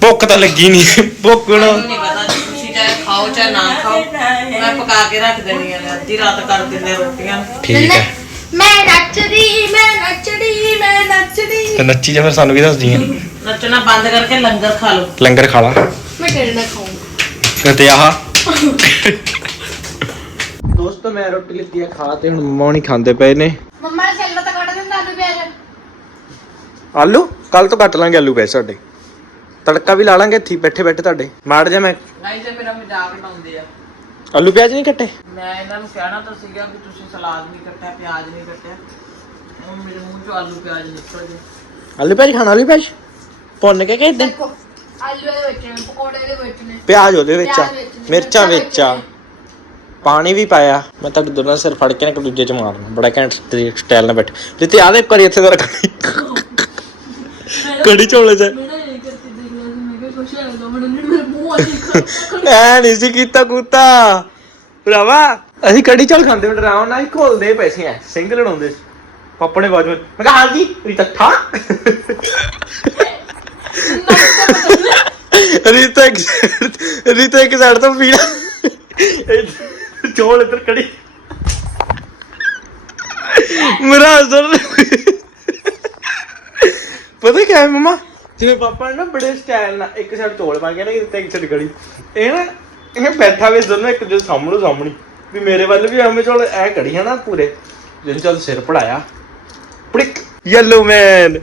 ਭੁੱਖ ਤਾਂ ਲੱਗੀ ਨਹੀਂ ਭੁੱਖ ਹੁਣ ਨਹੀਂ ਪਤਾ ਤੁਸੀਂ ਚਾਹੇ ਖਾਓ ਚਾਹੇ ਨਾ ਖਾਓ ਮੈਂ ਪਕਾ ਕੇ ਰੱਖ ਦੇਣੀਆਂ ਨੇ ਅੱਧੀ ਰਾਤ ਕਰ ਦਿੰਦੇ ਰੋਟੀਆਂ ਠੀਕ ਹੈ। ਮੈਂ ਨੱਚਦੀ ਮੈਂ ਨੱਚਦੀ ਮੈਂ ਨੱਚਦੀ। ਤੇ ਨੱਚੀ ਜਾ ਫਿਰ ਸਾਨੂੰ ਕੀ ਦੱਸਦੀ ਹੈ? ਨੱਚਣਾ ਬੰਦ ਕਰਕੇ ਲੰਗਰ ਖਾ ਲਓ। ਲੰਗਰ ਖਾ ਲਾ। ਮੈਂ ਤੇਰੇ ਨਾਲ ਖਾਊਂਗਾ ਤੇ ਆਹ। ਦੋਸਤੋ ਮੈਂ ਰੋਟੀ ਲਿੱਤੀ ਆ ਖਾ ਤੇ ਹੁਣ ਮੰਮਾ ਨਹੀਂ ਖਾਂਦੇ ਪਏ ਨੇ। ਮੰਮਾ ਨੇ ਸੈਲੋ ਤਾਂ ਕੱਢ ਦਿੰਦਾ ਆਲੂ ਪਿਆਜ਼। ਆਲੂ? ਕੱਲ ਤੋਂ ਕੱਟ ਲਾਂਗੇ ਆਲੂ ਪਏ ਸਾਡੇ। ਤੜਕਾ ਵੀ ਲਾ ਲਾਂਗੇ ਇੱਥੇ ਬੈਠੇ ਬੈਠੇ ਤੁਹਾਡੇ। ਮਾਰ ਜਾ ਮੈਂ। ਨਹੀਂ ਤੇ ਮੇਰਾ ਮਜ਼ਾਕ ਉਡਾਉਂਦੇ ਆ। ਆਲੂ ਪਿਆਜ਼ ਨਹੀਂ ਕੱਟੇ? ਮੈਂ ਇਹਨਾਂ ਨੂੰ ਕਹਿਣਾ ਤਾਂ ਸੀਗਾ ਕਿ ਤੁਸੀਂ ਸਲਾਦ ਨਹੀਂ ਕੱਟਿਆ ਪਿਆਜ਼ ਨਹੀਂ ਕੱਟਿਆ। ਉਹ ਮੇਰੇ ਮੂੰਹ ਚੋਂ ਆਲੂ ਪਿਆਜ਼ ਨਿਕਲ ਗਏ। ਆਲੂ ਪਿਆਜ਼ ਖਾਣਾ ਆਲੂ ਪਿਆਜ਼? ਭੁੰਨ ਕੇ ਕਿਦਾਂ ਦੇਖੋ ਆਲੂ ਦੇ ਵਿੱਚ ਨੇ ਪਕੌੜੇ ਦੇ ਵਿੱਚ ਨੇ। ਪਿਆਜ਼ ਉਹਦੇ ਵਿੱਚ ਆ। ਪਿਆਜ਼ ਵਿੱਚ ਨੇ, ਮਿਰਚਾਂ ਵਿੱਚ ਆ। ਪਾਣੀ ਵੀ ਪਾਇਆ। ਮੈਂ ਤੁਹਾਡੇ ਦੋਨਾਂ ਸਿਰ ਫੜ ਕੇ ਨਾ ਇੱਕ ਦੂਜੇ ਚ ਮਾਰਨਾ। ਬੜਾ ਘੈਂਟ ਸਟਾਈਲ ਨਾਲ ਬੈਠੇ। ਤੇ ਤੇ ਆਦੇ ਕਰੀ ਇੱਥੇ ਰੱਖਣੀ ਕੜੀ ਚੋਲੇ ਚ। ਮੇਰਾ ਐ ਨਹੀਂ ਸੀ ਕੀਤਾ ਕੁੱਤਾ। ਭਰਾਵਾ, ਅਸੀਂ ਕੜੀ ਚੌਲ ਖਾਂਦੇ ਹੁੰਦੇ ਰਾਮ ਨਾਲ ਹੀ ਘੋਲਦੇ ਪੈਸੇ ਐ, ਸਿੰਘ ਲੜਾਉਂਦੇ ਸੀ। ਪਾਪਾ ਨੇ ਬਾਜੂ ਮੈਂ ਕਿਹਾ, ਹਾਂਜੀ ਰੀਤਾ ਠਾ। ਰੀਤਾ ਇੱਕ ਰੀਤਾ ਇੱਕ ਸਾਈਡ ਤੋਂ ਪੀਣਾ ਚੌਲ ਇੱਧਰ ਕੜੀ। ਮੇਰਾ ਅਸਰ ਪਤਾ ਕੀ ਹੈ ਮਮਾ? ਜਿਵੇਂ ਪਾਪਾ ਨੇ ਨਾ ਬੜੇ ਸਟਾਈਲ ਨਾਲ ਇੱਕ ਸਾਈਡ ਚੌਲ ਪਾ ਕੇ ਨਾ ਤੇ ਇੱਕ ਸਾਈਡ ਕੜੀ ਇਹ ਨਾ, ਇਹ ਬੈਠਾ ਵੇ ਦੋਨੋਂ ਇੱਕ ਦੂਜੇ ਸਾਹਮਣੇ ਸਾਹਮਣੇ। ਵੀ ਮੇਰੇ ਵੱਲ ਵੀ ਐਵੇਂ ਚੌਲ, ਐ ਕੜੀ ਹੈ ਨਾ ਪੂਰੇ। ਜਿਹਨੂੰ ਚੱਲ ਸਿਰ ਪੜਾਇਆ। ਪੜਿਕ। ਯੈਲੋ ਮੈਨ